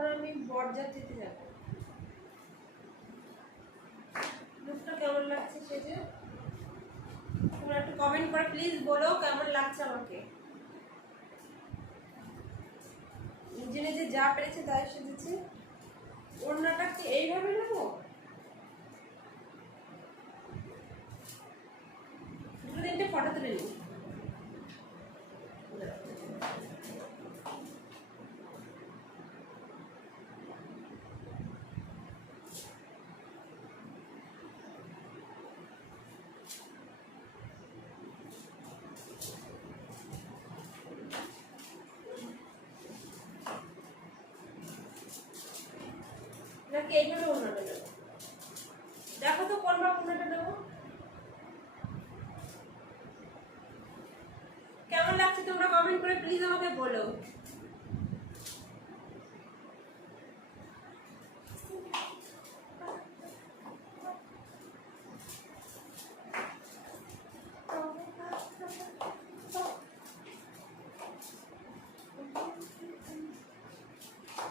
তারপর আমি বরযাত্রীতে যাব। লুকটা কেমন লাগছে সেজে তোমরা একটু কমেন্ট করে প্লিজ বলো কেমন লাগছে আমাকে। নিজে নিজে যা পেরেছে তাই সেজেছে। ওড়নাটা কি এইভাবে নেবো? দুটো তিনটে ফটো তুলে নিই। নাকি এইভাবে ওড়নাটা নেবো? দেখো তো কোন বা ওড়নাটা নেবো। কেমন লাগছে তোমরা কমেন্ট করে প্লিজ আমাকে বলো।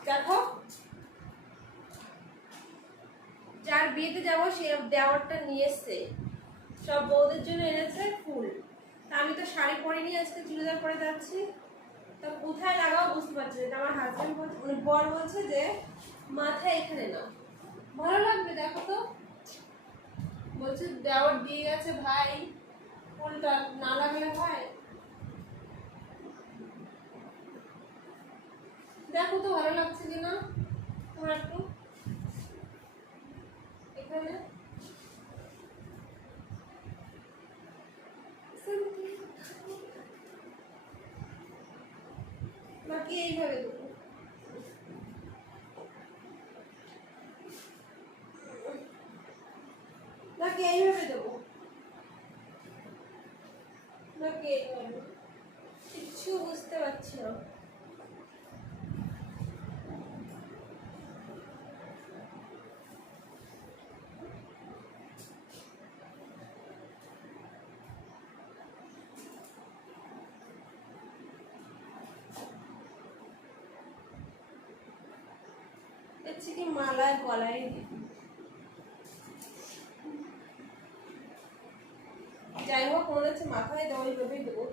দেখো যার বিয়েতে যাবো সে দেওয়ারটা নিয়ে এসছে, সব বউদের জন্য এনেছে ফুল। আমি তো শাড়ি পরিনি, আজকে চুড়িদার পরে যাচ্ছি। তা কোথায় লাগাও বুঝতে পারছি না। আমার হাজবেন্ড বলছে, মানে বর বলছে যে মাথায় এখানে না, ভালো লাগবে দেখো তো। বলছে দেওয়ার দিয়ে গেছে ভাই, ফুলটা না লাগলে হয়। দেখো তো ভালো লাগছে কিনা তোমরা একটু এখানে। নাকি এইভাবে দেবো? নাকি এইভাবে দেবো? নাকি এইভাবে? কিচ্ছু বুঝতে পারছি না। দেখছি কি মালায় গলায় যাই হোক, মনে হচ্ছে মাথায় দেওয়া এইভাবেই দেবো।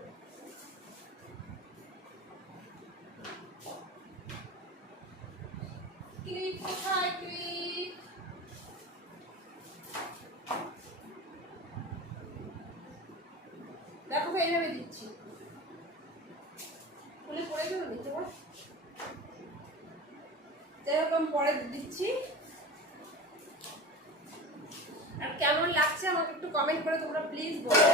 ক্লিপ কোথায়? ক্লিপ দেখো তো এইভাবে দিচ্ছি, খুলে পড়ে গেল নি তোমার। যাই হোক আমি পরে দিচ্ছি। আর কেমন লাগছে আমাকে একটু কমেন্ট করে তোমরা প্লিজ বলো।